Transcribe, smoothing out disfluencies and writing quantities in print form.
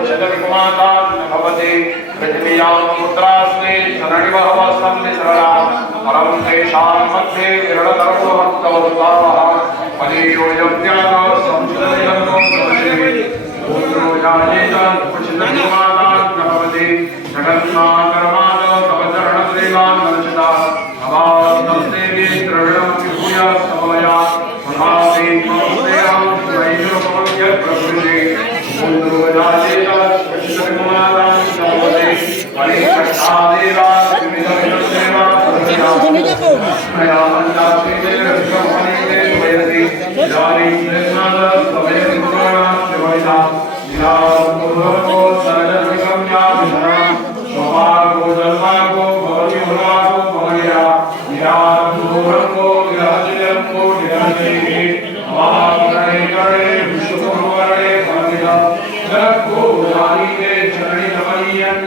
पश्यतविकुमाता न भवति पृथिव्यां पुत्रास्ते शरणिवहवस्तं निसरला परं तेषां मध्ये विरलतरो भक्तवत्ताः पलीयो यज्ञानो संशयनो भवति पुत्रो जायेत पश्यतविकुमाता न भवति जगन्नाकर्माद तवचरणसेवान् मनसिता अवास्तं देवी द्रविणं विभूय समया महासी ममस्तेहं वैष्णवमस्य प्रभृति पुत्रो जायेत पश्यतविकुमाता न भवति परिकष्टादेवा विविधविधसेवा मया पञ्चास्ते विश्वमणिते वयति इदानीं निर्मल समेत शिवैता इदा पूर्वको सर्वविगम्या विधरणं स्वभागो जन्मागो भवति भवागो भवया इदा पूर्वको विराजयन्को निरञ्जयिनी महागणे गणे विश्वभुवने भवतिदा जगत्को जानीते चरणी नमनीयं